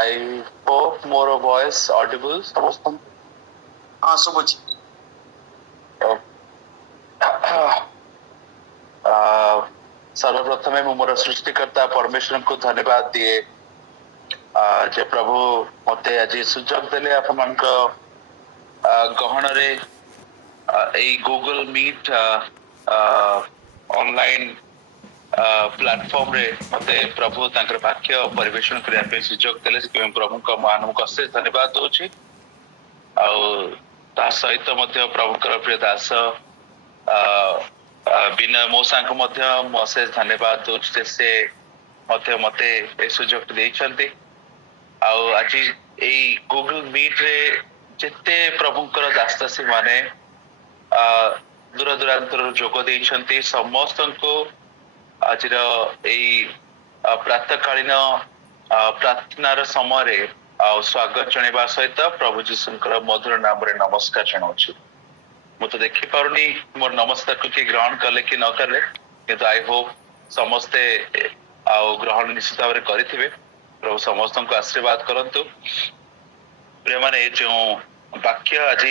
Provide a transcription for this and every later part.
I hope more voice audible. हाँ सुबुच। सर्वप्रथमे मु मोर सृष्टिकर्ता परमेश्वर को धन्यवाद दिए जे प्रभु मते आज सुजोग देले आपन गहन रे गूगल मीट ऑनलाइन प्लेटफॉर्म रे मते प्रभु तांकर वाक्य परिवेशन करिया पे सुजोग देले से प्रभु को मान को अशेष धन्यवाद दोछि ता सहित मध्य प्रभु कर प्रिय दास बिना मोसा को मध्य अशेष धन्यवाद दोछि से मते मते ए सुजोग देइछन्ते आज ए गूगल मीट रे जेते प्रभु कर दासदासी माने दूर दूरांतर जोग देइछन्ते समस्त को आज प्रातःकालीन प्रार्थनार समय स्वागत जणवा सहित प्रभु जीशुंकर मधुर नाम रे नमस्कार जनाऊँ मु तो देखी पारुनी मोर नमस्कार को कि ग्रहण कले कि न कले किंतु आई होप समस्ते ग्रहण निश्चित भाव करेंगे प्रभु समस्त को आशीर्वाद करंतु प्रिय माने जो वाक्य आज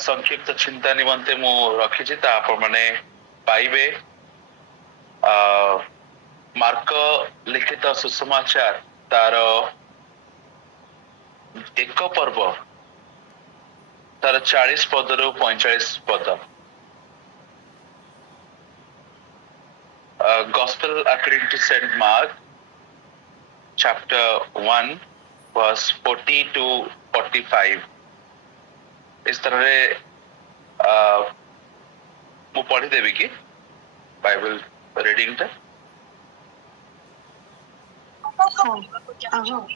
संक्षिप्त चिंता निमंते मु रखी आप माने पाइबे मार्क लिखित सुसमाचार तार एक पर्व तार 40 पद रु 45 पद Gospel according to Saint Mark chapter 1 verse 40 to 45 इस तरह रे मु पढ़ी देवी कि Bible reading that?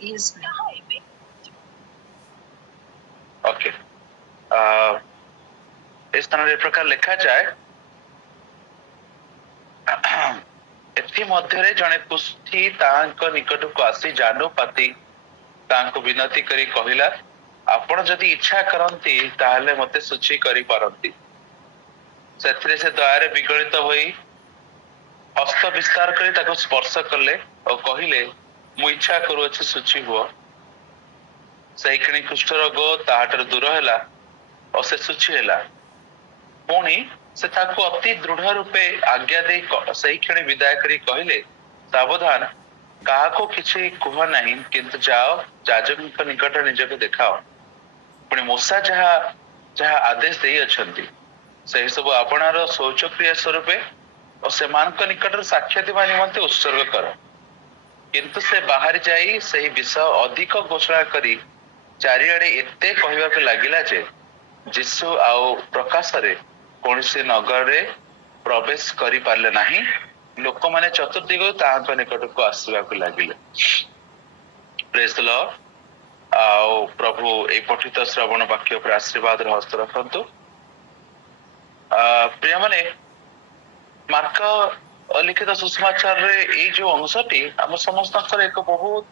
Yes. Okay. इस तरह प्रकार लिखा जाए एथि मध्यरे जने कुष्ठी तांक निकट को आसी जानुपाती तांको विनती करी कहिला आपण जदि इच्छा करंती ताहले मते सूची करी पारंती सेथरे से दयारे विगलित होई हस्त विस्तार कर ताको स्पर्श कले और कहले मु इच्छा करूछि सूची हुआ सही क्षणी कुष्ठ रोग ताहाटर दूर हैला और से सूची हैला पुणी से ताको अति दृढ़ रूपे आज्ञा दे सही क्षणी विदाय करी कहले सावधान काहाको किछि कुह नहीं किंतु जाओ जाजक निकट निजके देखाओ पुणी मूसा जहा जहा आदेश देई अछंती सही सब आपणार शौचक्रिया स्वरूपे और से निकट साक्ष्य देवा निमंते उत्सर्ग कर किंतु से बाहर जाई सही विषय अधिक घोषणा करी चारिआडे एते कहवा को लागिला जे जीशु आउ प्रकाश रे कोनसे नगर रे प्रवेश करी पारले नाही लोक माने चतुर्दिग ताहां निकट को आसीबा को लागिले प्रेज द लॉर्ड आउ प्रभु ए पठित श्रवण वाक्य पर आशीर्वाद र हस्त रखंतु प्रिय माने मार्क लिखित सुसमाचार रे ए जो अंशटी हम समस्त एक बहुत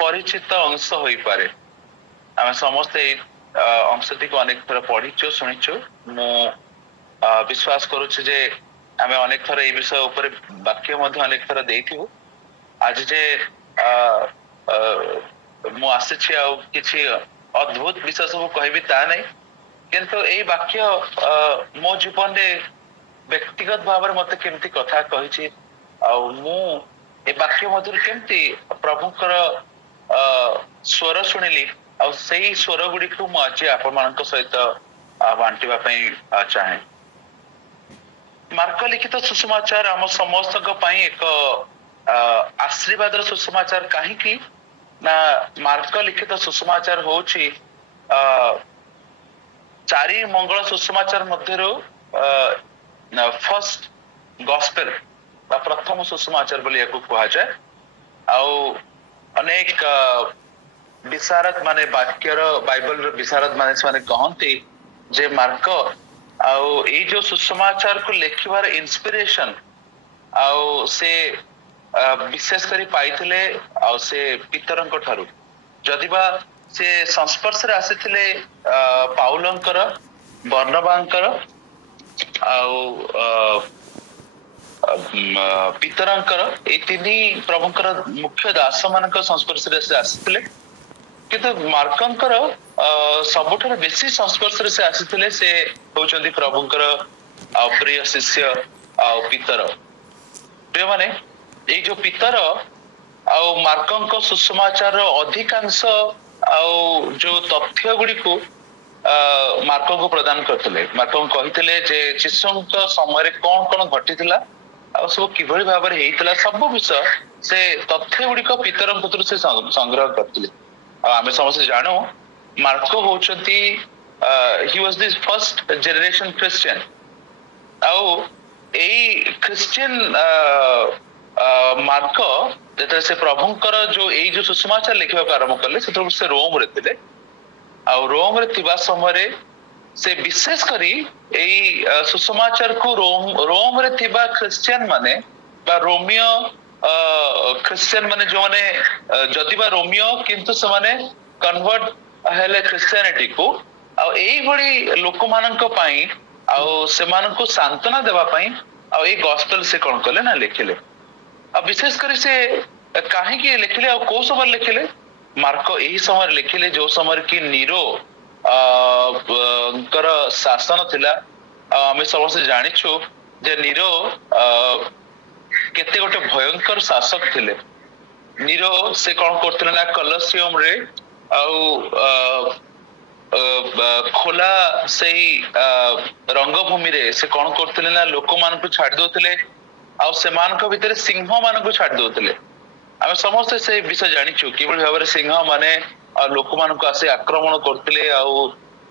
परिचित अंश होई पारे हम समस्त अंशटी को अनेक थर पढ़ीचु सुनिचु मु विश्वास करूछु जे हमें अनेक थर ए विषय ऊपर वाक्य मध्ये अनेक थर देइथिबु आज जे मु आसे आ किछि अद्भुत विषय सब कहबी ता नै किंतु ए वाक्य मो जीवन रे व्यक्तिगत भाव मत केमती कथा कही मु ए वाक्य मधुर केमती प्रभुकर स्वर शुणिली आ सही स्वर गुड़ी को आज आपण मान सहित बांटिबा चाहे मार्क लिखित सुसमाचार आम समस्त एक आशीर्वाद सुसमाचार कहीं ना मार्क लिखित सुसमाचार होची चारि मंगल सुसमाचार मध्यरु फर्स्ट गॉस्पेल बा प्रथम सुसमाचार बोली याको कहा जाए आउ अनेक विशारद माने वाक्यर बाइबल रो विशारद माने कहंती जे मार्क आउ ए जो सुसमाचार को लेखिबार इंस्पिरेशन आउ से विशेष करी पाइथिले आउ से पितरंक ठारू जदिबा से संस्पर्श रे आसीथिले पाउलंकर बर्नबांकर ପିତରଙ୍କର ଏଇ ତିନି ପ୍ରଭୁଙ୍କର ମୁଖ୍ୟ ଦାସ ମାନଙ୍କ ସଂସ୍ପର୍ଶରେ ସେ ଆସିଥିଲେ କିନ୍ତୁ ମାର୍କଙ୍କର ସବୁଠାରୁ ବେଶୀ ସଂସ୍ପର୍ଶରେ ସେ ଆସିଥିଲେ ସେ ହଉଛନ୍ତି ପ୍ରଭୁଙ୍କର ପ୍ରିୟ ଶିଷ୍ୟ ଆଉ ପିତର ପ୍ରିୟମାନେ ଏଇ ଯୋଉ ପିତର ଆଉ ମାର୍କଙ୍କ ସୁସମାଚାରର ଅଧିକାଂଶ ଆଉ ଯୋଉ ତଥ୍ୟ ଗୁଡିକୁ ମାର୍କଙ୍କୁ ପ୍ରଦାନ କରିଥିଲେ ମାର୍କଙ୍କୁ କହିଥିଲେ ଯେ ଯୀଶୁଙ୍କ ସମୟରେ କଣ କଣ ଘଟିଥିଲା ଆଉ ସବୁ କିଭଳି ଭାବରେ ହେଇଥିଲା ସବୁ ବିଷୟ ସେ ତଥ୍ୟ ଗୁଡିକ ପିତରଙ୍କ କତରୁ ସେ ସଂଗ୍ରହ କରିଥିଲେ ଆଉ ଆମେ ସମସ୍ତେ ଜାଣୁ ମାର୍କ ହଉଛନ୍ତି he was the first generation Christian ଆଉ ଏଇ ଖ୍ରୀଷ୍ଟିଆନ ମାର୍କ ଯେତେବେଳେ ସେ ପ୍ରଭୁଙ୍କର ଯୋଉ ଏଇ ଯୋଉ ସୁସମାଚାର ଲେଖିବାକୁ ଆରମ୍ଭ କଲେ ସେତେବେଳେ ସେ ରୋମରେ ଥିଲେ ଆଉ ରୋମରେ ଥିବା ସମୟରେ ସେ ବିଶେଷ କରି ଏଇ ସୁସମାଚାରକୁ ରୋମରେ ଥିବା ଖ୍ରୀଷ୍ଟିଆନ ମାନେ ବା ରୋମିଓ ଖ୍ରୀଷ୍ଟିଆନ ମାନେ ଯୋଉମାନେ ଯଦି ବା ରୋମିଓ କିନ୍ତୁ ସେମାନେ କନଭର୍ଟ ହେଲେ ଖ୍ରୀଷ୍ଟିଆନିଟିକୁ ଆଉ ଏଇଭଳି ଲୋକମାନଙ୍କ ପାଇଁ ଆଉ ସେମାନଙ୍କୁ ସାନ୍ତ୍ୱନା ଦେବା ପାଇଁ ଆଉ ଏଇ ଗସ୍ପେଲ ସେ କଣ କଲେ ନା ଲେଖିଲେ ଆଉ ବିଶେଷ କରି ସେ କାହିଁକି ଲେଖିଲେ ଆଉ କୋଉ ସମୟରେ ଲେଖିଲେ ମାର୍କ ଏହି ସମୟରେ ଲେଖିଲେ ଯୋଉ ସମୟରେ କି ନିରୋ ଙ୍କର ଶାସନ ଥିଲା ଆଉ ଆମେ ସମସ୍ତେ ଜାଣିଛୁ ଯେ ନିରୋ କେତେ ଗୋଟେ ଭୟଙ୍କର ଶାସକ ଥିଲେ ନିରୋ ସେ କଣ କରୁଥିଲେ ନା କଲସିୟମରେ ଆଉ ଖୋଲା ସେଇ ରଙ୍ଗଭୂମିରେ ସେ କଣ କରୁଥିଲେ ନା ଲୋକମାନଙ୍କୁ ଛାଡି ଦଉଥିଲେ ଆଉ ସେମାନଙ୍କ ଭିତରେ ସିଂହ ମାନଙ୍କୁ ଛାଡି ଦଉଥିଲେ ଆମେ ସମସ୍ତେ ସେ ବିଷୟ ଜାଣିଛୁ କିଭଳି ଭାବରେ ସିଂହ ମାନେ ଲୋକମାନଙ୍କୁ ଆସି ଆକ୍ରମଣ କରୁଥିଲେ ଆଉ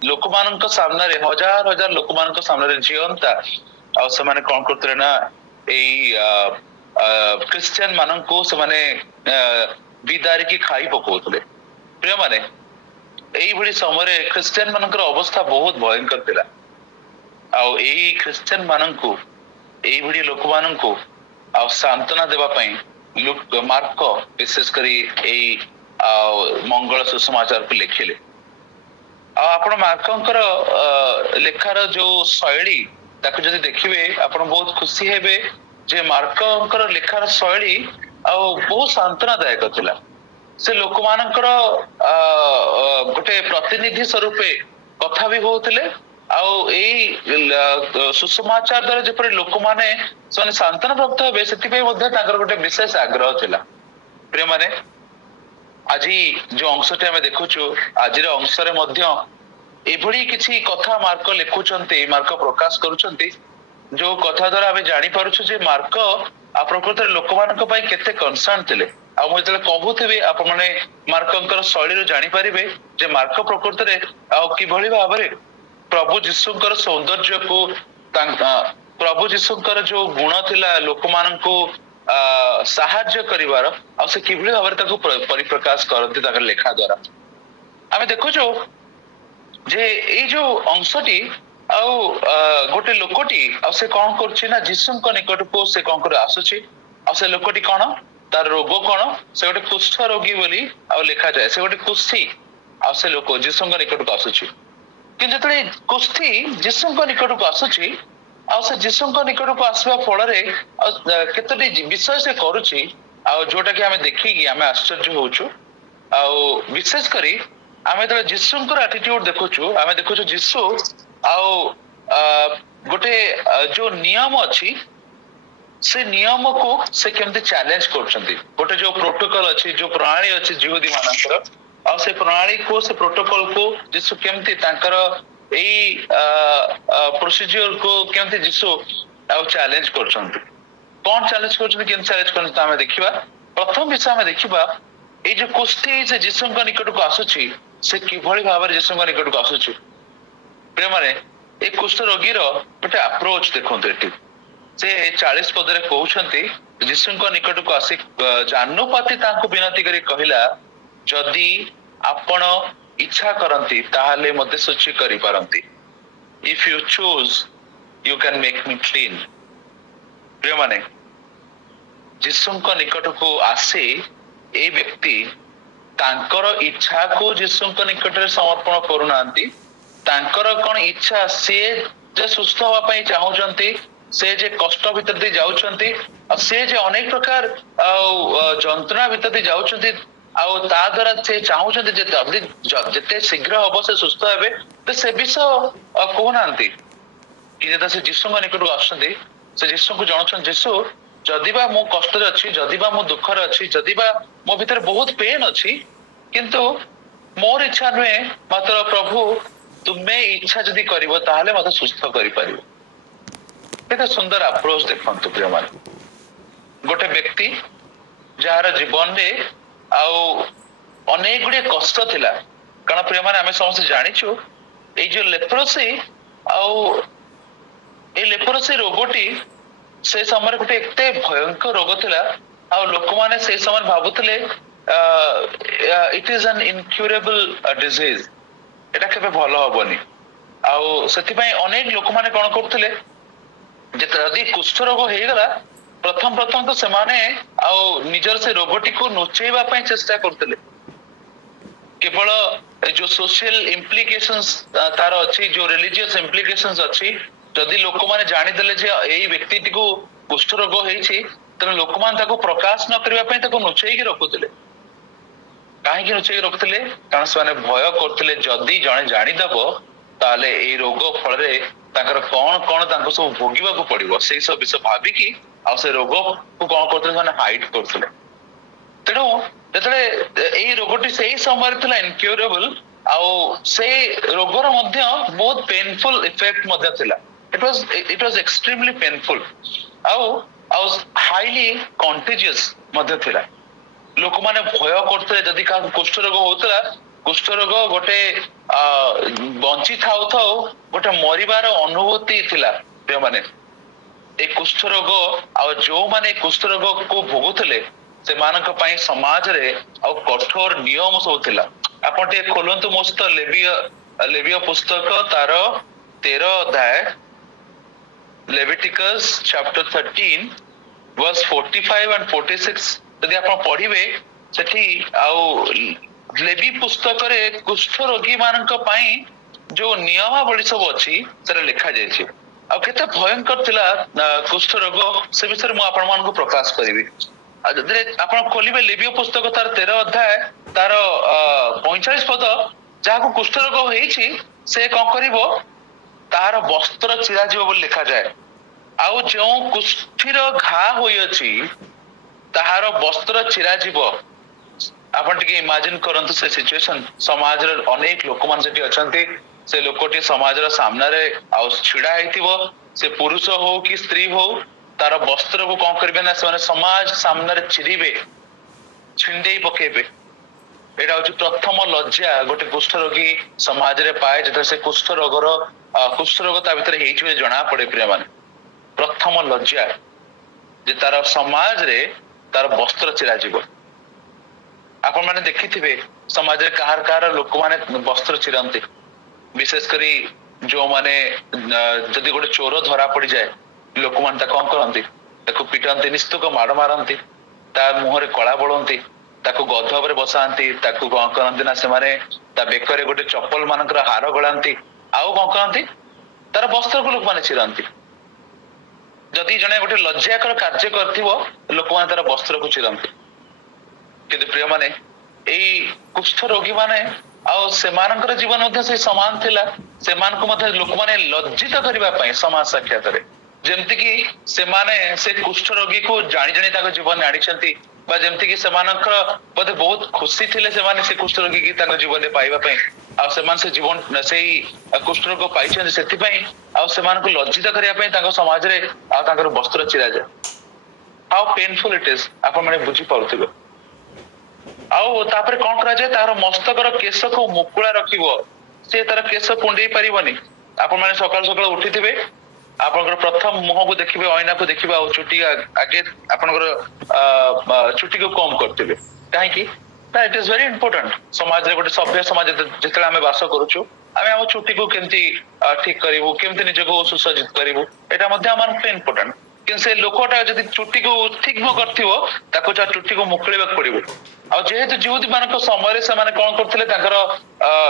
ଲୋକମାନଙ୍କ ସାମ୍ନାରେ ହଜାର ହଜାର ଲୋକମାନଙ୍କ ସାମ୍ନାରେ ଜିଅନ୍ତା ଆଉ ସେମାନେ କଣ କରୁଥିଲେ ନା ଏଇ ଖ୍ରୀଷ୍ଟିଆନ ମାନଙ୍କୁ ସେମାନେ ବିଦାରିକି ଖାଇ ପକଉଥିଲେ ପ୍ରିୟମାନେ ଏଇଭଳି ସମୟରେ ଖ୍ରୀଷ୍ଟିଆନ ମାନଙ୍କର ଅବସ୍ଥା ବହୁତ ଭୟଙ୍କର ଥିଲା ଆଉ ଏଇ ଖ୍ରୀଷ୍ଟିଆନ ମାନଙ୍କୁ ଏଇଭଳି ଲୋକମାନଙ୍କୁ ଆଉ ସାନ୍ତ୍ୱନା ଦେବା ପାଇଁ ମାର୍କ ବିଶେଷ କରି ଏଇ ମଙ୍ଗଳ ସୁସମାଚାରକୁ ଲେଖିଲେ ଆଉ ଆପଣ ମାର୍କଙ୍କର ଲେଖାର ଯୋଉ ଶୈଳୀ ତାକୁ ଯଦି ଦେଖିବେ ଆପଣ ବହୁତ ଖୁସି ହେବେ ଯେ ମାର୍କଙ୍କର ଲେଖାର ଶୈଳୀ ଆଉ ବହୁତ ସାନ୍ତ୍ୱନାଦାୟକ ଥିଲା ସେ ଲୋକମାନଙ୍କର ଗୋଟେ ପ୍ରତିନିଧି ସ୍ୱରୂପେ କଥା ବି ହଉଥିଲେ ଆଉ ଏଇ ସୁସମାଚାର ଦ୍ୱାରା ଯେପରି ଲୋକମାନେ ସେମାନେ ସାନ୍ତ୍ୱନା ପ୍ରାପ୍ତ ହେବେ ସେଥିପାଇଁ ମଧ୍ୟ ତାଙ୍କର ଗୋଟେ ବିଶେଷ ଆଗ୍ରହ ଥିଲା ପ୍ରିୟମାନେ ଆଜି ଯୋଉ ଅଂଶଟି ଆମେ ଦେଖୁଛୁ ଆଜିର ଅଂଶରେ ମଧ୍ୟ ଏଭଳି କିଛି କଥା ମାର୍କ ଲେଖୁଛନ୍ତି ମାର୍କ ପ୍ରକାଶ କରୁଛନ୍ତି ଯୋଉ କଥା ଦ୍ୱାରା ଆମେ ଜାଣିପାରୁଛୁ ଯେ ମାର୍କ ପ୍ରକୃତରେ ଲୋକମାନଙ୍କ ପାଇଁ କେତେ କନସର୍ନ ଥିଲେ ଆଉ ମୁଁ ଯେତେବେଳେ କହୁଥିବି ଆପଣମାନେ ମାର୍କଙ୍କର ଶୈଳୀରୁ ଜାଣିପାରିବେ ଯେ ମାର୍କ ପ୍ରକୃତରେ ଆଉ କିଭଳି ଭାବରେ ପ୍ରଭୁ ଯୀଶୁଙ୍କର ସୌନ୍ଦର୍ଯ୍ୟକୁ ପ୍ରଭୁ ଯୀଶୁଙ୍କର ଯୋଉ ଗୁଣ ଥିଲା ଲୋକମାନଙ୍କୁ ସାହାଯ୍ୟ କରିବାର ଆଉ ସେ କିଭଳି ଭାବରେ ତାକୁ ପରିପ୍ରକାଶ କରନ୍ତି ତାଙ୍କର ଲେଖା ଦ୍ୱାରା ଆମେ ଦେଖୁଛୁ ଯେ ଏଇ ଯୋଉ ଅଂଶଟି ଆଉ ଗୋଟେ ଲୋକଟି ଆଉ ସେ କଣ କରୁଛି ନା ଯୀଶୁଙ୍କ ନିକଟକୁ ସେ କଣ କରି ଆସୁଛି ଆଉ ସେ ଲୋକଟି କଣ ତାର ରୋଗ କଣ ସେ ଗୋଟେ କୁଷ୍ଠ ରୋଗୀ ବୋଲି ଆଉ ଲେଖାଯାଏ ସେ ଗୋଟେ କୁଷ୍ଠି ଆଉ ସେ ଲୋକ ଯୀଶୁଙ୍କ ନିକଟକୁ ଆସୁଛି କିନ୍ତୁ ଯେତେବେଳେ କୁଷ୍ଠି ଯୀଶୁଙ୍କ ନିକଟକୁ ଆସୁଛି ଆଉ ସେ ଯୀଶୁଙ୍କ ନିକଟକୁ ଆସିବା ଫଳରେ ଆଉ କେତୋଟି ବିଷୟ ସେ କରୁଛି ଆଉ ଯୋଉଟା କି ଆମେ ଦେଖିକି ଆମେ ଆଶ୍ଚର୍ଯ୍ୟ ହଉଛୁ ଆଉ ବିଶେଷ କରି ଆମେ ଯେତେବେଳେ ଯୀଶୁଙ୍କର ଆଟିଟ୍ୟୁଡ ଦେଖୁଛୁ ଆମେ ଦେଖୁଛୁ ଯୀଶୁ ଆଉ ଗୋଟେ ଯୋଉ ନିୟମ ଅଛି ସେ ନିୟମକୁ ସେ କେମିତି ଚ୍ୟାଲେଞ୍ଜ କରୁଛନ୍ତି ଗୋଟେ ଯୋଉ ପ୍ରୋଟୋକଲ ଅଛି ଯୋଉ ପ୍ରଣାଳୀ ଅଛି ଜିହୁଦୀ ମାନଙ୍କର ଆଉ ସେ ପ୍ରଣାଳୀକୁ ସେ ପ୍ରୋଟୋକଲକୁ ଯୀଶୁ କେମିତି ତାଙ୍କର ଏଇ ପ୍ରୋସିଜିଅରକୁ କେମିତି ଯୀଶୁ ଆଉ ଚ୍ୟାଲେଞ୍ଜ କରୁଛନ୍ତି କଣ ଚ୍ୟାଲେଞ୍ଜ କରୁଛନ୍ତି କେମିତି ଚ୍ୟାଲେଞ୍ଜ କରୁଛନ୍ତି ଆମେ ଦେଖିବା ପ୍ରଥମ ବିଷୟ ଆମେ ଦେଖିବା ଏଇ ଯୋଉ କୁଷ୍ଠି ସେ ଯୀଶୁଙ୍କ ନିକଟକୁ ଆସୁଛି ସେ କିଭଳି ଭାବରେ ଯୀଶୁଙ୍କ ନିକଟକୁ ଆସୁଛି ପ୍ରିୟମାନେ ଏଇ କୁଷ୍ଠ ରୋଗୀର ଗୋଟେ ଆପ୍ରୋଚ ଦେଖନ୍ତୁ ଏଠି ସେ 40 ପଦରେ କହୁଛନ୍ତି ଯୀଶୁଙ୍କ ନିକଟକୁ ଆସି ଜାନୁପାତି ତାଙ୍କୁ ବିନତି କରି କହିଲା ଯଦି ଆପଣ ଇଚ୍ଛା କରନ୍ତି ତାହେଲେ ମୋତେ ଶୁଚି କରିପାରନ୍ତି if you choose you can make me clean ପ୍ରିୟମାନେ ଯୀଶୁଙ୍କ ନିକଟକୁ ଆସି ଏଇ ବ୍ୟକ୍ତି ତାଙ୍କର ଇଚ୍ଛାକୁ ଯୀଶୁଙ୍କ ନିକଟରେ ସମର୍ପଣ କରୁନାହାନ୍ତି ତାଙ୍କର କଣ ଇଚ୍ଛା ସିଏ ଯେ ସୁସ୍ଥ ହବା ପାଇଁ ଚାହୁଁଛନ୍ତି से जे कष्ट भीतर दे जाउछंती से जे अनेक प्रकार जंत्रणा भीतर दे जाउछंती आउ ता द्वारा से चाहूछंती जे जते शीघ्र हबो से सुस्थ हेबे तो से विषय कहूनांती कि जेता से जीसु निकट आसुछंती से जीसु को जानुछन जीसु जदिबा मो कष्ट रे अछि जदिबा मो दुख रे अछि जदिबा मो भीतर बहुत पेन अछि किंतु मोर इच्छा नुहे मात्र प्रभु तुम्हें इच्छा जदि करिवो ताहले मते सुस्थ करि परिवो केते सुंदर अप्रोच देखंतु प्रिय मान गोटे व्यक्ति जार जीवन रे आउ अनेक गुडे कष्ट थिला कारण प्रिय मान आमे समस्त जानिछु ए जो लेप्रोसी आउ ए लेप्रोसी रोगोटी से समय गोटे एते भयंकर रोग थिला आउ लोक माने से समय भाबुतले it is an incurable disease एटा केबे भलो हबनी आउ सेति पई अनेक लोक माने कोन करथले जे यदि कुष्ठ रोग हे गला प्रथम प्रथम तो सेमाने आउ निजर से रोगटी को नोचेबा पई चेष्टा करथले केवल जो सोशल इम्प्लिकेशंस तार अछि जो रिलीजियस इम्प्लिकेशंस अछि जदि लोक माने जानि देले जे एई व्यक्ति को कुष्ठ रोग हेछि त लोक मान ताको प्रकाश न करबा पई ताको नोचेई के रखुतले काहे कि नोचेई रखुतले कारण से माने भय करथले जदि जणे जानि दबो ताले एई रोग फल रे ताकर कोन कोन ताको सब भोगिबा को पड़िबो सेई सब विषय भाबी कि आ से रोग को कोन करथले माने हाइड करथले तेनो जेतले एई रोगटी सेई समय थला इनक्यूरेबल आउ से रोगर मध्य बहुत पेनफुल इफेक्ट मध्य थिला it was extremely painful आउ हाईली कंटेजियस मध्य थिला लोक माने भय करथले जदि का कुष्ठ रोग होतला कुष्ठ रोग गोटे बंची थाउ थाउ गोटे मरिबार अनुभूति थिला पे माने ए कुष्ठ रोग आ जो माने कुष्ठ रोग को भोगुतले से मानक पई समाज रे आ कठोर नियम सब थिला आपण ते खोलंतु मस्त लेविय पुस्तक तार 13 अध्याय लेविटिकस चैप्टर 13 वर्स 45 एंड 46 यदि आपण पढिबे सेठी आउ लेवी पुस्तक रे कुष्ठ रोगी मानक पई जो नियमावली सब अछि सेरे लिखा जाय छै आ केते भयंकर थिला कुष्ठ रोग से विषय मु आपण मान को प्रकाश करिवि जदि आपण खोलिबे लेवी पुस्तक तार 13 अध्याय तार 45 पद जाको कुष्ठ रोग हेछि से कोन करिवो तार वस्त्र चिरा जीव बोली लिखा जाए आउ जो कुष्ठीर घा होई अछि ताहार वस्त्र चिरा जीव आपण टिके इमेजिन करंतु से सिचुएशन समाज रे अनेक लोक मान सेठी अछंती से लोकटी समाज रे सामने रे आउ छिडा हेतिबो से पुरुष हो कि स्त्री हो तार वस्त्र को कोन करबे ना से समाज सामने रे चिरिबे छिंडेई पकेबे एटा होची प्रथम लज्जा गोटे कुष्ठ रोगी समाज रे पाए जते से कुष्ठ रोग ता भीतर हेछि जणा पड़े प्रिय माने प्रथम लज्जा जे तार समाज रे तार वस्त्र चिरा जीव आपण माने देखिथिबे समाज रे कहार कहार लोक माने वस्त्र चिरंती विशेष करी जो माने जदि गोटे चोर धरा पड़ी जाए लोक माने ता कोन करंती ताको पिटंती निस्तुक माड मारंती ता मुहरे कळा बोलंती ताको गध ଉପରେ बसांती ताको कोन करंती ना से माने ता बेकरे गोटे चप्पल मानकर हार गळांती आउ कोन करंती तार वस्त्र को लोक माने चिरंती जदि जने गोटे लज्जाकर कार्य करथिबो लोक माने तार वस्त्र को चिरंती किंतु प्रिय माने एई कुष्ठ रोगी माने आउ सेमानकर जीवन मध्ये से समान थिला सेमान को मध्ये लोक माने लज्जित करिबा पई समाज साक्षात रे जेमति कि सेमाने से कुष्ठ रोगी को जानि जानि ताको जीवन आडिछंती बा जेमति कि सेमानकर मध्ये बहुत खुशी थिले सेमाने से कुष्ठ रोगी की ताको जीवन रे पाइबा पई आ सेमान से जीवन सेई कुष्ठ रोग पाइछन सेति पई आ सेमान को लज्जित करिया पई ताको समाज रे आ ताकर वस्त्र चिरा जाय हाउ पेनफुल इट इज आपण माने बुझी पाउथिबो आउ तापर कोन करा जाय तार मस्तकर केश को मुकुळा रखिबो से तार केश कुंडई परिबनी आपण माने सकाळ सकाळ उठिथिबे आपनकर प्रथम मुह को देखिबे आईना को देखिबे आ चुटी आगे आपनकर चुटी को कम करथिबे काहे कि ता इट इज वेरी इंपोर्टेंट समाज रे गोटे सभ्य समाज जेतले हमें वास करूछु हमें हम चुटी को केमती ठीक करिवो केमती निज को सुसज्जित करिवो एटा मध्ये हमन पे इंपोर्टेंट कि से लोकटा जदि चुटी को ठीक न करथिवो ताको चुटी को मुखळेबा पड़िबो आ जेहेतु जीवती मानक समय रे से माने कोन करथिले ताकर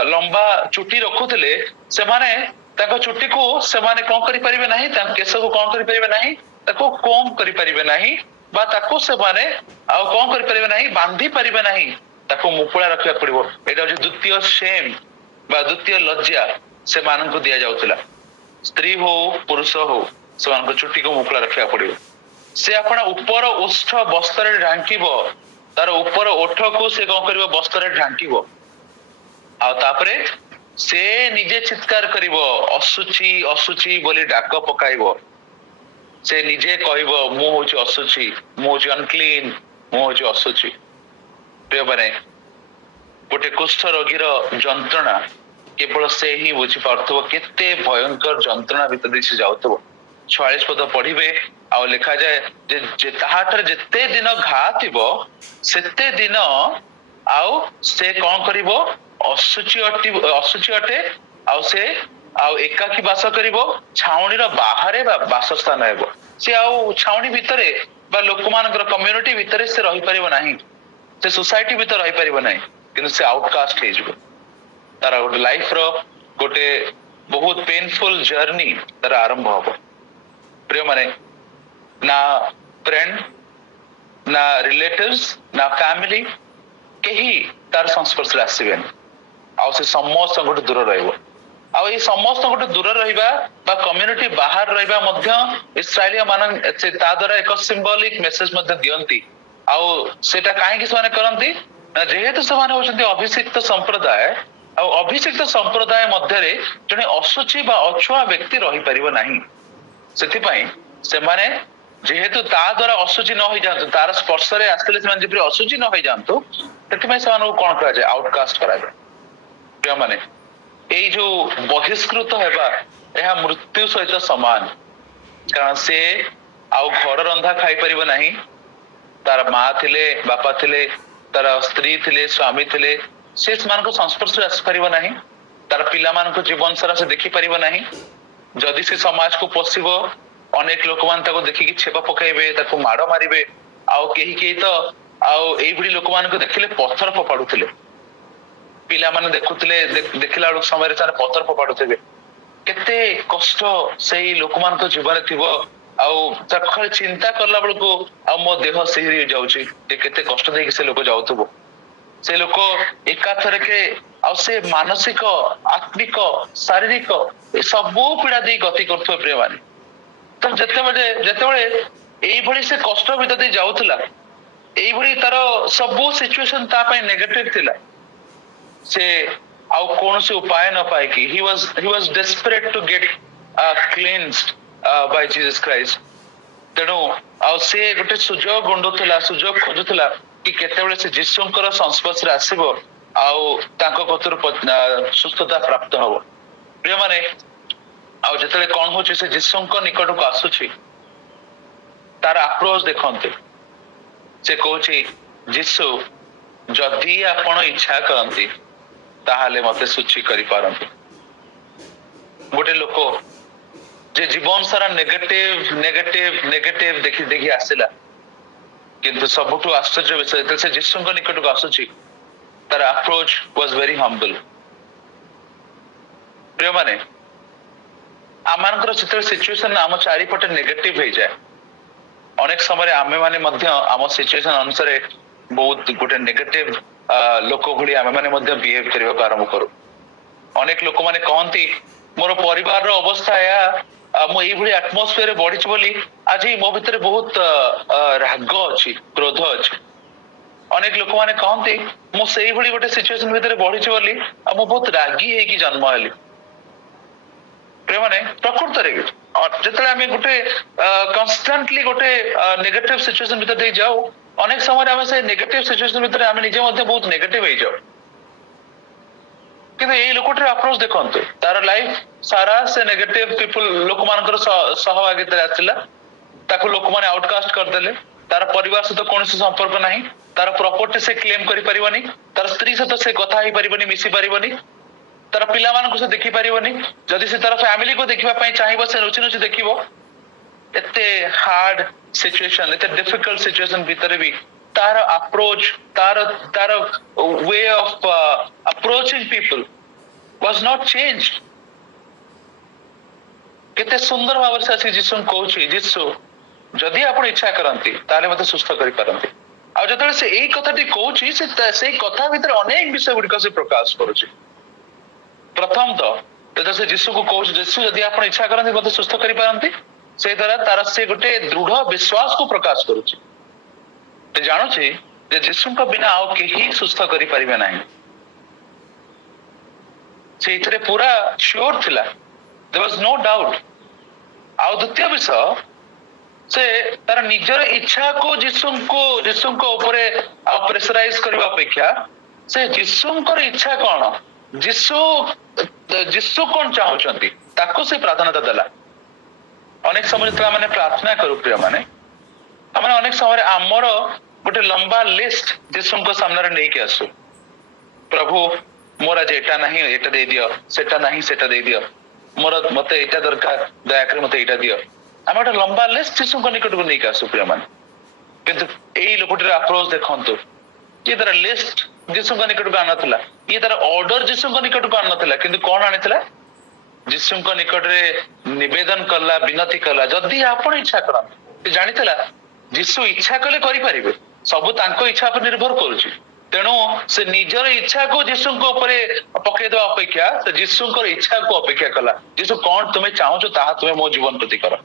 लंबा चुटी रखुथिले से माने ତାଙ୍କ ଚୁଟିକୁ ସେମାନେ କଣ କରିପାରିବେ ନାହିଁ, ତାଙ୍କ କେଶକୁ କଣ କରିପାରିବେ ନାହିଁ, ତାକୁ କମ କରିପାରିବେ ନାହିଁ ବା ତାକୁ ସେମାନେ ଆଉ କଣ କରିପାରିବେ ନାହିଁ, ବାନ୍ଧି ପାରିବେ ନାହିଁ, ତାକୁ ମୁକୁଳା ରଖିବାକୁ ପଡିବ। ଏଇଟା ହଉଛି ଦ୍ୱିତୀୟ ସେମ ବା ଦ୍ୱିତୀୟ ଲଜ୍ଜା ସେମାନଙ୍କୁ ଦିଆଯାଉଥିଲା। ସ୍ତ୍ରୀ ହଉ ପୁରୁଷ ହଉ ସେମାନଙ୍କ ଚୁଟିକୁ ମୁକୁଳା ରଖିବାକୁ ପଡିବ। ସେ ଆପଣ ଉପର ଓଷ୍ଠ ବସ୍ତ୍ରରେ ଢାଙ୍କିବ, ତାର ଉପର ଓଠକୁ ସେ କଣ କରିବ, ବସ୍ତ୍ରରେ ଢାଙ୍କିବ। ଆଉ ତାପରେ ସେ ନିଜେ ଚିତ୍କାର କରିବ, ଅଶୁଚି ଅଶୁଚି ବୋଲି ଡାକ ପକାଇବ। ସେ ନିଜେ କହିବ ମୁଁ ହଉଛି ଅଶୁଚି, ମୁଁ ହଉଛି ଅନକ୍ଲିନ, ମୁଁ ହଉଛି ଅଶୁଚି। ପ୍ରିୟମାନେ, ଗୋଟେ କୁଷ୍ଠ ରୋଗୀର ଯନ୍ତ୍ରଣା କେବଳ ସେ ହିଁ ବୁଝିପାରୁଥିବ, କେତେ ଭୟଙ୍କର ଯନ୍ତ୍ରଣା ଭିତରେ ଦେଇ ସେ ଯାଉଥିବ। 46 ପଦ ପଢିବେ, ଆଉ ଲେଖାଯାଏ ଯେ ତାହାଠାରେ ଯେତେ ଦିନ ଘା ଥିବ ସେତେ ଦିନ ଆଉ ସେ କଣ କରିବ, ଅଶୁଚି ଅଟେ। ଆଉ ସେ ଆଉ ଏକାକୀ ବାସ କରିବ, ଛାଉଣୀର ବାହାରେ ବାସସ୍ଥାନ ହେବ। ସେ ଆଉ ଛାଉଣୀ ଭିତରେ ବା ଲୋକମାନଙ୍କର କମ୍ୟୁନିଟି ଭିତରେ ସେ ରହିପାରିବ ନାହିଁ, ସେ ସୋସାଇଟି ଭିତରେ ରହିପାରିବ ନାହିଁ, କିନ୍ତୁ ସେ ଆଉଟକାଷ୍ଟ ହେଇଯିବ। ତାର ଗୋଟେ ଲାଇଫର ଗୋଟେ ବହୁତ ପେନଫୁଲ ଜର୍ଣ୍ଣି ତାର ଆରମ୍ଭ ହବ। ପ୍ରିୟମାନେ, ନା ଫ୍ରେଣ୍ଡ, ନା ରିଲେଟିଭ୍ସ, ନା ଫ୍ୟାମିଲି କେହି ତାର ସଂସ୍ପର୍ଶରେ ଆସିବେନି, ଆଉ ସେ ସମସ୍ତଙ୍କଠୁ ଦୂର ରହିବ। ଆଉ ଏଇ ସମସ୍ତଙ୍କଠୁ ଦୂର ରହିବା ବା କମ୍ୟୁନିଟି ବାହାର ରହିବା ମଧ୍ୟ ଇସ୍ରାଏଲିଆ ମାନଙ୍କ ତା ଦ୍ୱାରା ଏକ ସିମ୍ବଲିକ ମେସେଜ ମଧ୍ୟ ଦିଅନ୍ତି। ଆଉ ସେଟା କାହିଁକି ସେମାନେ କରନ୍ତି ନା, ଯେହେତୁ ସେମାନେ ହଉଛନ୍ତି ଅଭିଷିକ୍ତ ସମ୍ପ୍ରଦାୟ, ଆଉ ଅଭିଷିକ୍ତ ସମ୍ପ୍ରଦାୟ ମଧ୍ୟରେ ଜଣେ ଅଶୁଚି ବା ଅଛୁଆଁ ବ୍ୟକ୍ତି ରହିପାରିବ ନାହିଁ। ସେଥିପାଇଁ ସେମାନେ ଯେହେତୁ ତା ଦ୍ୱାରା ଅଶୁଚି ନ ହେଇଯାଆନ୍ତୁ, ତାର ସ୍ପର୍ଶରେ ଆସିଥିଲେ ସେମାନେ ଯେପରି ଅଶୁଚି ନ ହେଇଯାଆନ୍ତୁ, ସେଥିପାଇଁ ସେମାନଙ୍କୁ କଣ କରାଯାଏ, ଆଉଟକାଷ୍ଟ କରାଯାଏ। ପ୍ରିୟମାନେ, ଏଇ ଯୋଉ ବହିଷ୍କୃତ ହେବା ଏହା ମୃତ୍ୟୁ ସହିତ ସମାନ। କାରଣ ସେ ଆଉ ଘର ରନ୍ଧା ଖାଇପାରିବ ନାହିଁ, ତାର ମା ଥିଲେ, ବାପା ଥିଲେ, ତାର ସ୍ତ୍ରୀ ଥିଲେ, ସ୍ୱାମୀ ଥିଲେ, ସେ ସେମାନଙ୍କ ସଂସ୍ପର୍ଶରେ ଆସିପାରିବ ନାହିଁ। ତାର ପିଲାମାନଙ୍କୁ ଜୀବନ ସାରା ସେ ଦେଖିପାରିବ ନାହିଁ। ଯଦି ସେ ସମାଜକୁ ପଶିବ, ଅନେକ ଲୋକମାନେ ତାକୁ ଦେଖିକି ଛେପ ପକାଇବେ, ତାକୁ ମାଡ ମାରିବେ। ଆଉ କେହି କେହି ତ ଆଉ ଏଇଭଳି ଲୋକମାନଙ୍କୁ ଦେଖିଲେ ପଥର ଫୋପାଡୁଥିଲେ। ପିଲାମାନେ ଦେଖୁଥିଲେ, ଦେଖିଲା ବେଳକୁ ସମୟରେ ସେମାନେ ପଥର ଫୋପାଡୁଥିବେ। କେତେ କଷ୍ଟ ସେଇ ଲୋକମାନଙ୍କ ଜୀବନରେ ଥିବ। ଆଉ ତାକୁ ଚିନ୍ତା କଲା ବେଳକୁ ଆଉ ମୋ ଦେହ ଶିହରି ଯାଉଛି ଯେ କେତେ କଷ୍ଟ ଦେଇକି ସେ ଲୋକ ଯାଉଥିବ। ସେ ଲୋକ ଏକାଥରକେ ଆଉ ସେ ମାନସିକ, ଆତ୍ମିକ, ଶାରୀରିକ ଏ ସବୁ ପୀଡା ଦେଇ ଗତି କରୁଥିବ। ପ୍ରିୟମାନେ, ତ ଯେତେବେଳେ ଏଇଭଳି ସେ କଷ୍ଟ ଭିତରେ ଦେଇ ଯାଉଥିଲା, ଏଇଭଳି ତାର ସବୁ ସିଚୁଏସନ ତା ପାଇଁ ନେଗେଟିଭ ଥିଲା, ସେ ଆଉ କୌଣସି ଉପାୟ ନ ପାଇକି he was desperate to get cleansed by Jesus Christ। ତେଣୁ ଆଉ ସେ ଗୋଟେ ସୁଯୋଗ ଗଣ୍ଡୁଥିଲା, ସୁଯୋଗ ଖୋଜୁଥିଲା କି କେତେବେଳେ ସେ ଯୀଶୁଙ୍କର ସଂସ୍ପର୍ଶରେ ଆସିବ ଆଉ ତାଙ୍କ କତରୁ ସୁସ୍ଥତା ପ୍ରାପ୍ତ ହବ। ପ୍ରିୟମାନେ, ଆଉ ଯେତେବେଳେ କଣ ହଉଛି, ସେ ଯୀଶୁଙ୍କ ନିକଟକୁ ଆସୁଛି, ତାର ଆପ୍ରୋଚ ଦେଖନ୍ତି। ସେ କହୁଛି, ଯୀଶୁ ଯଦି ଆପଣ ଇଚ୍ଛା କରନ୍ତି ତାହେଲେ ମତେ ଶୁଚି କରିପାରନ୍ତି। ଗୋଟେ ଲୋକ ଯେ ଜୀବନ ସାରା ନେଗେଟିଭ ଦେଖି ଆସିଲା, କିନ୍ତୁ ସବୁଠୁ ଆଶ୍ଚର୍ଯ୍ୟ ବିଷୟ ଯେତେବେଳେ ସେ ଯୀଶୁଙ୍କ ନିକଟକୁ ଆସୁଛି, ତାର ଆପ୍ରୋଚ ୱାଜ ଭେରି ହମ୍ବଲ। ପ୍ରିୟମାନେ, ଆମମାନଙ୍କର ଯେତେବେଳେ ସିଚୁଏସନ ଆମ ଚାରିପଟେ ନେଗେଟିଭ ହେଇଯାଏ, ଅନେକ ସମୟରେ ଆମେ ମାନେ ମଧ୍ୟ ଆମ ସିଚୁଏସନ ଅନୁସାରେ ବହୁତ ଗୋଟେ ନେଗେଟିଭ ଲୋକ ଭଳି ଆମେ ମାନେ ମଧ୍ୟ ବିହେଭ କରିବାକୁ ଆରମ୍ଭ କରୁ। ଅନେକ ଲୋକମାନେ କହନ୍ତି, ମୋର ପରିବାରର ଅବସ୍ଥା ଏହା, ମୁଁ ଏଇଭଳି ଆଟମୋସ୍ଫିୟରରେ ବଢିଛି ବୋଲି ଆଜି ମୋ ଭିତରେ ବହୁତ ରାଗ ଅଛି, କ୍ରୋଧ ଅଛି। ଅନେକ ଲୋକମାନେ କହନ୍ତି, ମୁଁ ସେଇଭଳି ଗୋଟେ ସିଚୁଏସନ ଭିତରେ ବଢିଛି ବୋଲି ଆଉ ମୁଁ ବହୁତ ରାଗି ହେଇକି ଜନ୍ମ ହେଲି। ପ୍ରିୟମାନେ, ପ୍ରକୃତରେ ଯେତେବେଳେ ଆମେ ଗୋଟେ କନଷ୍ଟାଣ୍ଟଲି ଗୋଟେ ନେଗେଟିଭ ସିଚୁଏସନ ଭିତରେ ଦେଇ ଯାଉ, ଅନେକ ସମୟରେ ଆମେ ସେ ନେଗେଟିଭ ସିଚୁଏସନ ଭିତରେ ଆମେ ନିଜେ ମଧ୍ୟ ବହୁତ ନେଗେଟିଭ ହେଇଯାଉ। କିନ୍ତୁ ଏଇ ଲୋକଟିର ଆପ୍ରୋଚ ଦେଖନ୍ତୁ, ତାର ଲାଇଫ ସାରା ସେ ନେଗେଟିଭ ପିପୁଲ ଲୋକମାନଙ୍କର ସହଭାଗିତାରେ ଆସିଲା। ତାକୁ ଲୋକମାନେ ଆଉଟକାଷ୍ଟ କରିଦେଲେ, ତାର ପରିବାର ସହିତ କୌଣସି ସମ୍ପର୍କ ନାହିଁ, ତାର ପ୍ରପର୍ଟି ସେ କ୍ଲେମ କରିପାରିବନି, ତାର ସ୍ତ୍ରୀ ସହିତ ସେ କଥା ହେଇପାରିବନି, ମିଶି ପାରିବନି, ତାର ପିଲାମାନଙ୍କୁ ସେ ଦେଖିପାରିବନି। ଯଦି ସେ ତାର ଫ୍ୟାମିଲିକୁ ଦେଖିବା ପାଇଁ ଚାହିଁବ, ସେ ଲୁଚି ଲୁଚି ଦେଖିବ। ଏତେ ହାର୍ଡ ସିଚୁଏସନ, ଏତେ ଡିଫିକଲ୍ଟ ସିଚୁଏସନ ଭିତରେ ବି ତାର ଆପ୍ରୋଚ, ତାର we of approaching people was not changed। केते सुंदर भाव से आसी जीसु कहूँ जीसु जदि आप इच्छा करती ताले मते सुस्थ करि पारंती आ जतले से एई कथाटी कहूँ से कथा भितर अनेक विषय गुड़िक से प्रकाश करुच्ची। प्रथम तो से जीसु को कहूँ जीसु जदि आप इच्छा करती मते सुस्थ करि पारंती से द्वारा तार से गोटे दृढ़ विश्वास को प्रकाश करुच्ची। तो जानुची जे जीसु बिना आउ केही सुस्थ करि परिबे नाही से इथरे पूरा श्योर थिला देयर वाज नो डाउट। आ द्वितीय विषय से तार निजर इच्छा को जीसु को ऊपरे प्रेशराइज करबा अपेक्षा से जीसुंकर इच्छा कौन जीसु कौन चाहूचंती ताको से प्राधान्यता देला। अनेक समय जेतला माने प्रार्थना करू प्रिय माने हमने अनेक समय आमर गोटे लंबा लिस्ट जीसुंको सामने रे नेके आसु प्रभु मोर आज एटा नहीं एटा दे दियो सेटा नहीं सेटा दे दियो मोर मते एटा दरकार दया कर मते एटा दियो आम गोटे लंबा लिस्ट जीसुंको निकट को नेके आसु प्रिय माने किंतु एई लोकटर अप्रोच देखंतु ये तार लिस्ट जीसुंको निकट को आनतला ये तार ऑर्डर जीसुंको निकट को आनतला किंतु कोन आनितला जीसुंको निकट रे निवेदन कला विनती कला जदि आपण इच्छा करन जानितला जीसु इच्छा कले करि परिबे सब तांको इच्छा पर निर्भर करूची तेणु से निजर इच्छा को जीसुंको ऊपर पकड़ देवा अपेक्षा से जीसुंकर इच्छा को अपेक्षा कला जीसु कौन तुम्हें चाहो ताहा तुम्हें मो जीवन प्रति कर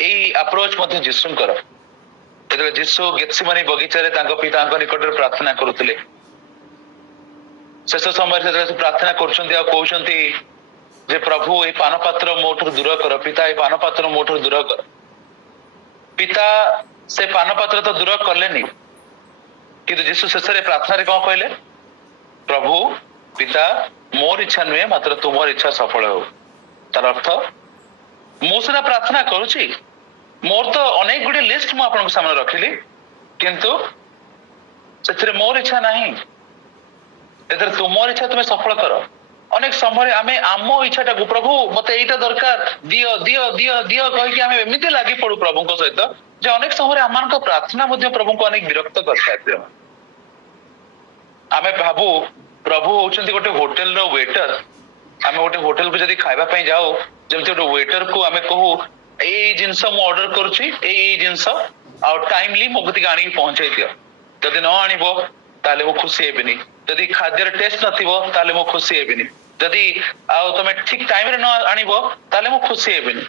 एई अप्रोच मते जीसुंकर एतले जीसु गेत्सेमानी बगीचा रे तांको पितांको निकट रे प्रार्थना करूतले शेष समय से प्रार्थना करछन्ती आ कहउछन्ती जे प्रभु ए पानपात्र मोठर दूर कर पिता ए पानपात्र मोठर दूर कर पिता से पानपात्र तो दूर कलेनी किंतु जीसु शेष रे प्रार्थना रे कौन कहले प्रभु पिता मोर इच्छा नुहे मात्र तुमर इच्छा सफल हो तार अर्थ मु सीना प्रार्थना करुची मोर तो अनेक गुडी लिस्ट मु आपन सामने रखिली किंतु सेथरे मोर इच्छा नहीं एथरे तुमर इच्छा तुम्हें सफल कर। अनेक समय आमे आम इच्छाटा को प्रभु मते एटा दरकार दियो दियो दियो दियो कहि कि आमे एमिति लागि पडु प्रभुको सहित जे अनेक समय आमान को प्रार्थना मध्ये प्रभु को अनेक विरक्त करथाय। आमे भाबु प्रभु होचंती गोटे होटल रो वेटर आमे गोटे होटल को जदी खाइबा पई जाओ जेमति गोटे वेटर को आमे कहू ए जिंस मु ऑर्डर करूची ए जिंस आ टाइमली मो गति गाणी पहुंचाई दियो जदी न आनिबो ताले वो खुशी हेबिनी जदी खाद्यर टेस्ट नथिबो ताले मो खुशी हेबिनी जदी आ तमे ठीक टाइम रे न आनिबो ताले मो खुशी हेबिनी।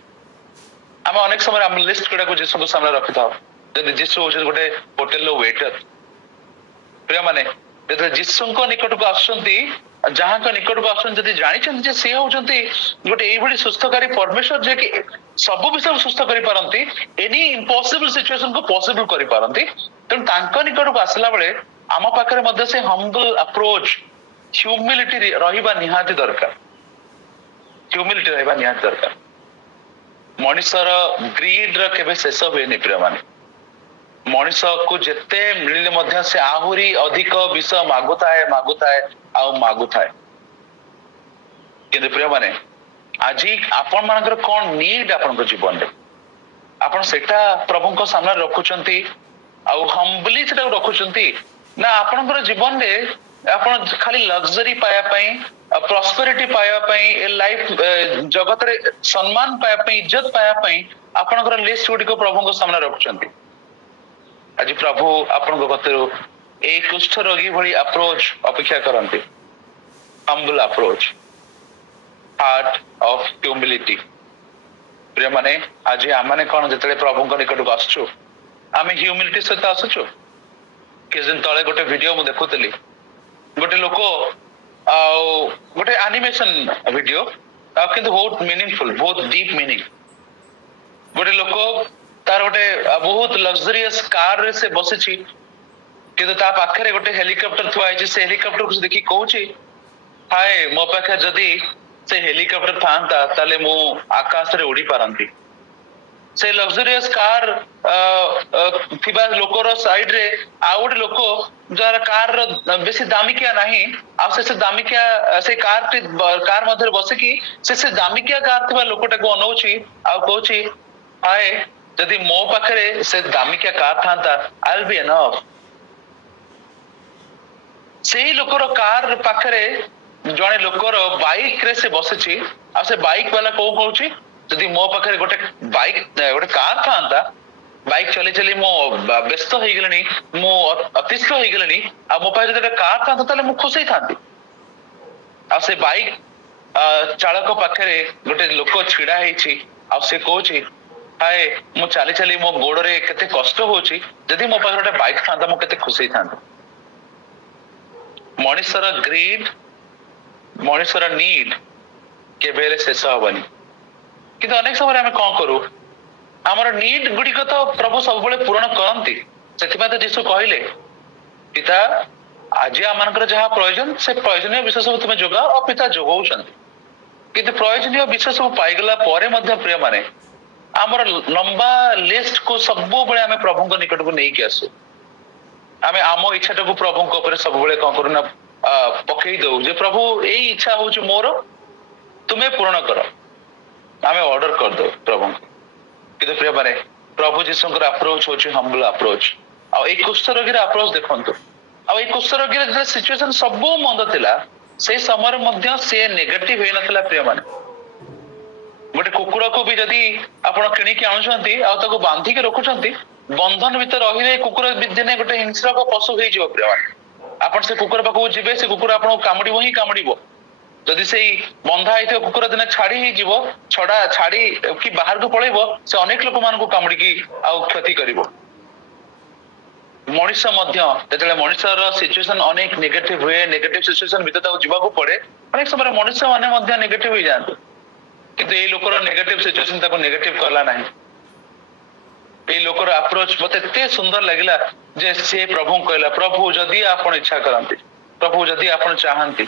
आमे अनेक समय हम लिस्ट कोडा को जीसु को सामने रखिथाओ जदी जीसु होचे गोटे होटल रो वेटर प्रिय माने जदी जीसु को निकट को आसुंती जहां का निकट को आसन जदी जानि छन जे से होचंती गोटे एई भली सुस्थकारी परमेश्वर जे कि सब विषय सुस्थ करि पारंती एनी इम्पॉसिबल सिचुएशन को पॉसिबल करि पारंती तन तांका निकट को आसला बेले आम पाखरे मध्य से हम्बल अप्रोच ह्यूमिलिटी रहिबा निहाती दरकार ह्यूमिलिटी रहिबा निहाती दरकार। मनुष्यर ग्रीड र केबे शेष होएनी प्रिय माने मनुष्य को जेते मिलिले मध्य से आहुरी अधिक विषय मागुताए किंतु प्रिय माने आज आपण मानकर कोन नीड आपण जीवन रे आपण सेटा प्रभु को सामने रखुचंती आउ हम्बली सेटा रखुचंती ना आपनकर जीवन रे आपण खाली लग्जरी पाया पई प्रॉस्पेरिटी पाया पई ए लाइफ जगत रे सम्मान पाया पई इज्जत पाया पई आपनकर लिस्ट गुडी को प्रभु को सामने रखुचंती। आज प्रभु आपन गतरो एक कुष्ठ रोगी भली अप्रोच अपेक्षा करंती humble approach heart of humility. प्रिय माने आज आमाने कोन जतले प्रभु को निकट को आसछु आमे ह्यूमिलिटी सहित आसछु किस दिन तळे गोटे वीडियो मु देखुतली गोटे लोको गोटे एनिमेशन वीडियो किंतु बहुत मीनिंगफुल बहुत डीप मीनिंग गोटे लोको तार गोटे बहुत लग्जरियस कार रे से बसिछि किंतु ता पाखरे गोटे हेलिकॉप्टर थुआ आइछि से हेलिकॉप्टर को देखि कहूछि हाय मो पाखे जदी से हेलिकॉप्टर थांता ताले मु आकाश रे उड़ी पारंती से लग्जरियस कार थिबा लोकर साइड रे आ गोटे लोको जार कार बेसी दामिकिया नाही आ से दामिकिया से कार मध्ये बसे कि से दामिकिया कार थिबा लोकटा को अनौछि आ कहूछि हाय जदी मो पाखरे से दामिकिया कार थांता आई विल बी एनफ सेही लोकर कार पाखरे जड़े लोकर बाइक रे से बसची आ से बाइक वाला को कहूची यदि मो पाखे गोटे बाइक गोटे कार था बाइक चली चली मो व्यस्त हो गलनी मो अतिष्ठ हो गलनी आ मो पाखे जब कार था ताले मु खुशी थांती आ से बाइक चालक पाखे गोटे लोक छिड़ा हेची आ से कहूची हाय मु चली चली मो गोड़ रे केते कष्ट होची यदि मो पाखे गोटे बाइक था मु केते खुशी थांती मनुष्यर ग्रीड मनुष्यर नीड केबेले शेष हबनी किंतु अनेक समय आम कौन करू आमर नीड गुड़िक तो प्रभु सब पूरण करती से जीशु कहले पिता आज आम जहाँ प्रयोजन से प्रयोजनीय विषय सब तुम्हें जोगाओ और पिता जोगाऊं किंतु प्रयोजनीय विषय सब पाईगला प्रिय माने आमर लंबा लिस्ट को सब आम प्रभु निकट को नहीं आसू आम आम इच्छा को प्रभु सब कौन करूना पकई दऊ जे प्रभु यही इच्छा हूँ मोर तुम्हें पूर्ण कर आम ऑर्डर कर दो प्रभु कि प्रिय माने प्रभु जीशुଙ୍କର अप्रोच होची हम्बल अप्रोच आ ए कुष्ठ रोगी अप्रोच देखंतु आ ए कुष्ठ रोगी जे सिचुएशन सब मंद थिला से समय मध्य से नेगेटिव होई नथिला प्रिय माने गोटे कुकुर को भी जदी आपण किणी के आनुछंती आ ताको बांधी के रखुछंती बंधन भीतर रहिले कुकुर दिने गोटे हिंस्रक पशु होई जिवो प्रिय माने आपण से कुकुर पाखु जिबे से कुकुर आपण कामुडीबो ही कामुडीबो जदि से बंधा होइथिबो कुकुर दिने छाड़ी ही जीवो छड़ा छाड़ी कि बाहर को पळेबो से अनेक लोक मान को कामुडी की आ क्षति करिवो मनुष्य मध्य जेतले मनुष्यर सिचुएशन अनेक नेगेटिव हुए नेगेटिव सिचुएशन भीतर ताको जीवा को पड़े अनेक समय मनुष्य माने मध्य नेगेटिव हो जाते किंतु ए लोकर नेगेटिव सिचुएशन ताको नेगेटिव करला नाही ए लोकर अप्रोच मते एते सुंदर लागिला जे से प्रभु कहला प्रभु जदि आपण इच्छा करंती प्रभु जदि आपण चाहंती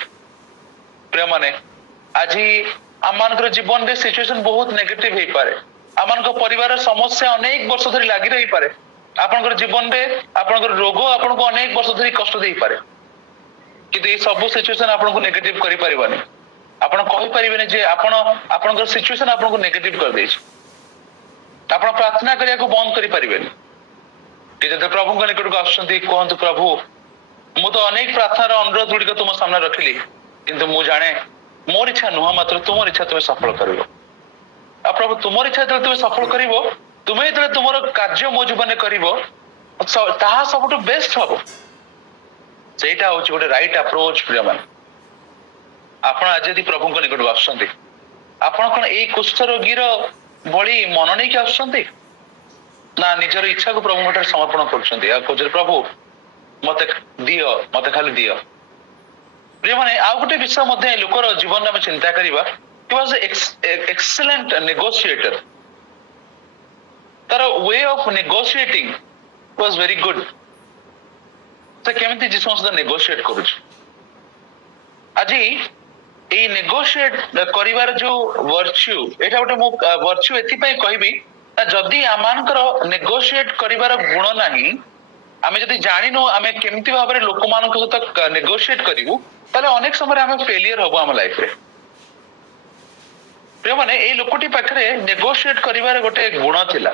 प्रिय माने आज आम जीवन में सिचुएशन बहुत नेगेटिव हो पारे आम परिवार समस्या अनेक वर्ष धरी लगी रही पारे आपनकर जीवन में आपनकर रोग आपन को अनेक वर्ष धरी कष्ट दे पारे किंतु ये सब सिचुएशन आपन को नेगेटिव करि परिबानी आपन कहि परिबेनी जे आपन आपनकर सिचुएशन आपन को नेगेटिव कर देछ आपन प्रार्थना करिया को बंद करि परिबेनी कि जब प्रभु को निकट को आछंती कहंतु प्रभु मु तो अनेक प्रार्थनार अनुरोध गुड़िक तुम सामने रखिली किंतु मु जाने मोर इच्छा नुह मात्र तुम इच्छा तुम्हें सफल कर प्रभु तुम इच्छा जो तुम्हें सफल कर तुम्हें जो तुम कार्य मो जीवन कर सब बेस्ट हम से गोटे राइट अप्रोच प्रिय मान आप आज यदि प्रभु निकट आसुँच आपण कौन यही कुष्ठ रोगी भली मन नहीं आसुँच ना निजर इच्छा को प्रभु समर्पण कर प्रभु मत दिय मत खाली दिय प्रिय माने आ गोटे विषय लोकर जीवन में चिंता करवा he was an excellent negotiator तार way of negotiating was very good तो केमिति जीसु सहित नेगोशिएट करूछ आज ए नेगोशिएट करिवार जो वर्च्यू एटा गोटे मो वर्च्यू एथि पय कहबी जदि आमानकर नेगोशिएट करिवार गुण नाही आमे जदि जानिनो आमे केमिति भाबरे लोक मानक सहित नेगोशिएट करिवु ताले अनेक समय आमे फेलियर हबो हम लाइफ रे प्रिय माने ए लोकटी पाखरे नेगोशिएट करिवार गोटे गुण थिला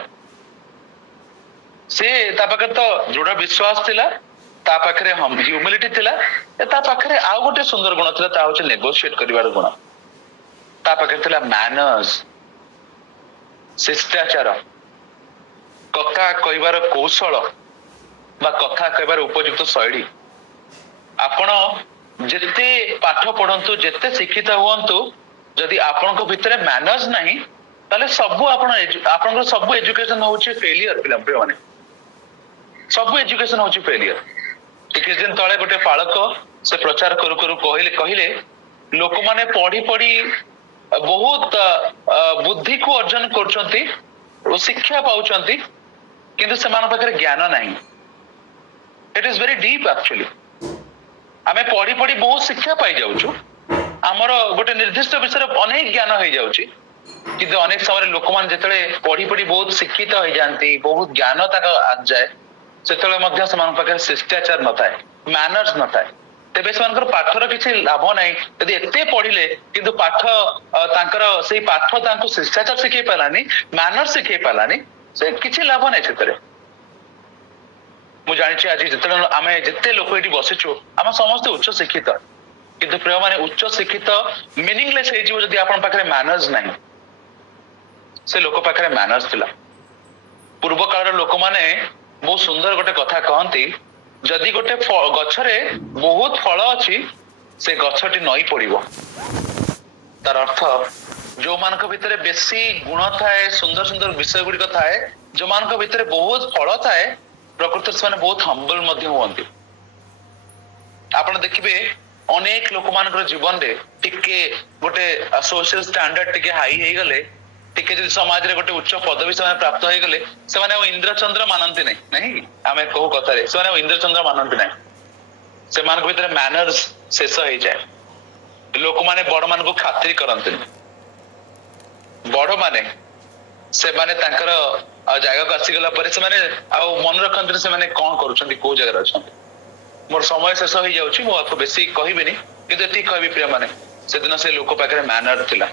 से ता पाखरे तो दृढ़ विश्वास थिला ता पाखरे हम ह्यूमिलिटी थिला ता पाखरे आ गोटे सुंदर गुण थिला ता होचे नेगोशिएट करिवार गुण ता पाखरे थिला मैनर्स शिष्टाचार कथा कहिबार कौशल बा कथा कहबार उपयुक्त शैली आपण जेते पाठ पढ़ंतु जेते शिक्षित हुअंतु जदि आपनको भितरे मैनर्स नहीं ताले सब आपण सब एजुकेशन होची फेलियर पिला माने सब एजुकेशन होची फेलियर किछ दिन तळे गोटे पालक से प्रचार करू करू कहिले लोक माने पढ़ी पढ़ी बहुत बुद्धि को अर्जन करछंती ओ शिक्षा पाउछंती किंतु समान पाखरे ज्ञान नहीं it is very deep actually आमे पढ़ी पढ़ी बहुत शिक्षा पाई जाउछु आमर गोटे निर्दिष्ट विषय अनेक ज्ञान हो जाउछि किंतु अनेक समय लोक मान जेतले पढ़ी पढ़ी बहुत शिक्षित हो जाती बहुत ज्ञान ताका आ जाए सेतले मध्य समान पाखरे शिष्टाचार न थाए मैनर्स न थाए तेबे समानकर पाठर किछि लाभ नाही यदि एते पढ़िले किंतु पाठ तांकर सेही पाठ तांको शिष्टाचार सिखै पालानी मैनर्स सिखै पालानी से किछि लाभ नाही सेतरे मु जानिछि आज जेतले आमे जेते लोक एठी बसिछु आमे समस्त उच्च शिक्षित किंतु प्रिय माने उच्च शिक्षित मीनिंगलेस हे जीव जदि आपन पाखरे मैनर्स नाही से लोक पाखरे मैनर्स थिला पूर्व काल लोक माने बहुत सुंदर गोटे कथा कहती जदि गोटे गछरे बहुत फल अछि से गछटी नई पड़िबो तार अर्थ जो मानक भितरे बेसी गुण थाए सुंदर सुंदर विषय गुड़िक थाए जो मानक भितरे बहुत फल थाए प्रकृति से माने बहुत हम्बल मध्य हुअन्ति आपण देखिबे अनेक लोक मानकर जीवन रे टिके गोटे सोशल स्टैंडर्ड टिके हाई हे गले टिके जदि समाज रे गोटे उच्च पदवी से प्राप्त हो गले से माने इंद्रचंद्र मानन्ति नहीं आमे कहू कथा रे से माने इंद्रचंद्र मानन्ति नहीं से मानक भितरे मैनर्स शेष हो जाए लोक माने बड़ मान को खातिर करते बड़ माने से माने तांकर जगह को आसीगला पर से माने मन रखते से माने कौन करुछंती को जगह अछंती मोर समय शेष हो जाउची मो आपको बेसी कहबिनी किंतु एति कहबी प्रिय माने से दिन से लोक पाखरे मैनर थिला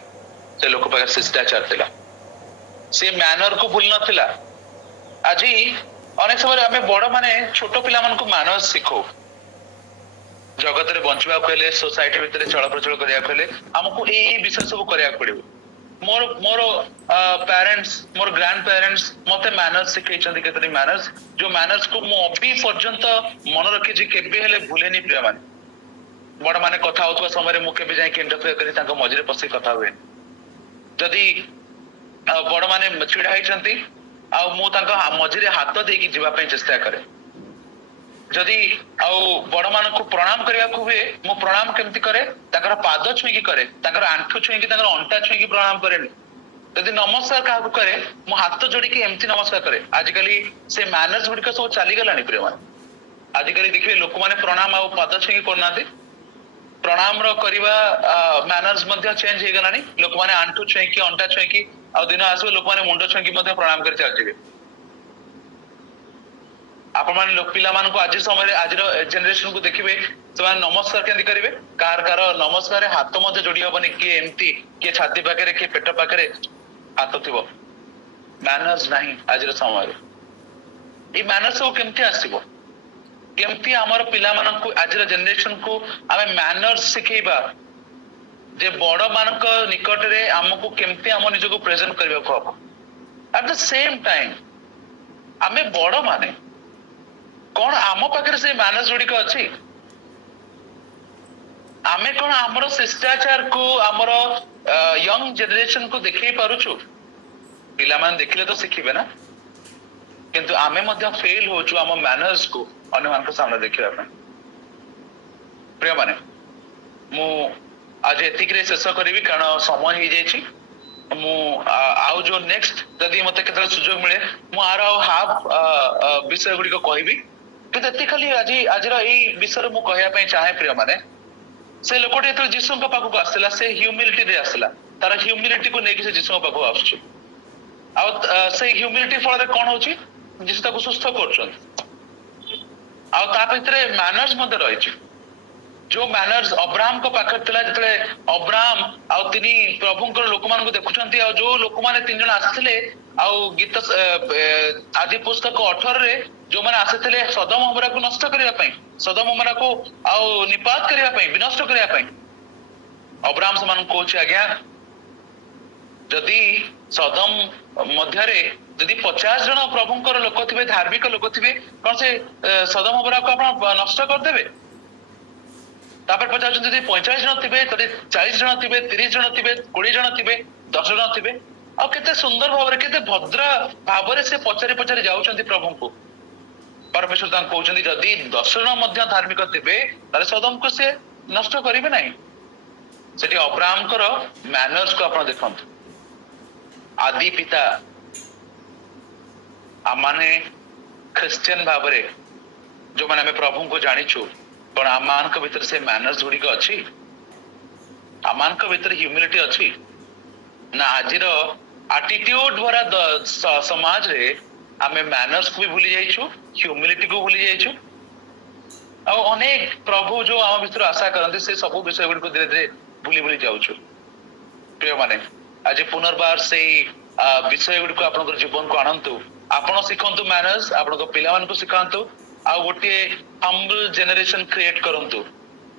से लोक पाखरे शिष्टाचार थिला से मैनर को भूल नथिला आज अनेक समय आमे बड़ माने छोट पिला मान को मैनर्स सिखो जगत रे बंचवा कहले सोसाइटी भितर चल प्रचल करिया कहले हमको ए विषय सब करिया पड़िबो मोर मोर पेरेंट्स मोर ग्रैंड पेरेंट्स मते मैनर्स सिखैछन्ती केतरी मैनर्स जो मैनर्स को मो अभी पर्यंत मन रखी जे केबे हेले भूलेनी प्रिय माने बड़ माने कथा होतबा समय मु केबे जाय के इंटरफेयर करी तांको मझिरे पसी कथा हुए जदी बड़ माने छिड़ा हैछन्ती आ मु तांको मझिरे हाथ देकी जीवा पय चेष्टा करे जदि बड़ मान को प्रणाम करने को हुए मु प्रणाम केमती करे ताकर पाद छुईकी करे ताकर आंठु छुईकी ताकर अंटा छुईकी प्रणाम करे जदि नमस्कार क्या करे मु हाथ जोड़ी के एमती नमस्कार करे आजिकल से मैनर्स गुड़िक सब चली गलानी प्रिय मान आजिकल देखिए लोक माने प्रणाम आ पाद छुईकी करना प्रणाम रो करिवा मैनर्स मध्ये चेंज हे गलानी लोक माने आंठु छुईकी अंटा छुईकी आ दिन आसो लोक माने मुंड छुईकी मध्ये प्रणाम कर चल जिवे आपण माने लोक पिला मान को आज समय आज जनरेशन को देखिबे से नमस्कार केंदी करिवे कार कार नमस्कार हाथ मध्ये जोड़ी हबनी कि एमती कि छाती पाखरे कि पेट पाखरे हाथ थिबो मैनर्स नाही आज समय ए मैनर्स को केमती आसीबो केमती हमर पिला मान को आज जनरेशन को आमे मैनर्स सिखेबा जे बड़ मान को निकट रे हमको केमती हम निज को प्रेजेंट करबा को हबो एट द सेम टाइम आमे बड़ माने कौन आम पाखे से मैनर्स गुड़िक अच्छी आमे कौन आमर शिष्टाचार को आमर यंग जनरेशन को देखई पारुछु पिला मान देखिले तो सिखिबे ना किंतु आमे मध्य फेल होछु आम मैनर्स को अन्य मान को सामने देखिबा पे प्रिय माने मु आज एतिक रे शेष करबी कारण समय हो जायछि मु आउ जो नेक्स्ट जदि मते केतरा सुजोग मिले मु आरो हाफ विषय गुड़िक कहबी कि खाली आज आज विषय मु कहया चाहे प्रिय माने से लोकटे तो जीसु को पाखु आसला से ह्यूमिलिटी रे आसला तार ह्यूमिलिटी को नेकी से जीसु पाखु आसुची आ से ह्यूमिलिटी फल रे कोन होची जीसु ताको सुस्थ करछन आ ता भितरे मैनर्स मध्ये रहिछि जो मैनर्स अब्राहम को पाखर थिला जतले अब्राहम आ तिनी प्रभु को लोक मान को देखुछंती आ जो लोक माने तीन जण आस्थिले आ गीत आदि पुस्तक 18 रे जो माने आसिथिले सदम अमरा को नष्ट करिया पई सदम अमरा को आ निपात करिया पई विनष्ट करिया पई अब्राहम समान कोच आज्ञा जदि सदम मध्य रे जदि 50 जण प्रभु को लोक थिबे धार्मिक लोक थिबे कोन से सदम अमरा को आपण नष्ट कर देबे तापर पचास जदि 50 जण थिबे तदि 40 जण थिबे 30 जण थिबे 20 जण थिबे 10 जण थिबे आ केते सुंदर भाव केते भद्र भाव से पचारि पचारि जाउछंती प्रभु को परमेश्वर तां कहउछंती जदि 10 जण मध्य धार्मिक थिबे तारे सदम को से नष्ट करिवे नाही सेठी अब्राहम कर मैनर्स को आपण देखंतु आदि पिता आमाने क्रिश्चियन भाव रे जो माने हमें प्रभु को जानिछु पण आमान के भीतर से मैनर्स गुडी को अछि आमान के भीतर ह्यूमिलिटी अछि ना आजिर एटीट्यूड भरा समाज रे आमे मैनर्स को भी भूली जाइछु ह्यूमिलिटी को भूली जाइछु आ अनेक प्रभु जो आम भीतर आशा करते से सब विषय गुडी को धीरे धीरे भूली भूली जाउछु प्रिय माने आज पुनर्बार से विषय गुडी को आपन जीवन को आनंतु आपण सिखंतु मैनर्स आपण को पिला मान को सिखंतु आ गोटे हम्बल जनरेशन क्रिएट करंतु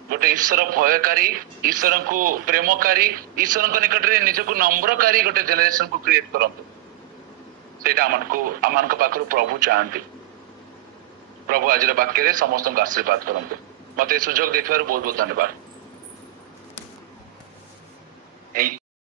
गोटे ईश्वर भयकारी ईश्वर को प्रेमकारी ईश्वर निकट में निजक नम्रकारी गोटे जेनेरेशन को क्रिएट करंतु सेटा आम पाखर प्रभु चाहती प्रभु आज वाक्य समस्त आशीर्वाद करंतु मते सुजोग देखिबार बहुत बहुत धन्यवाद।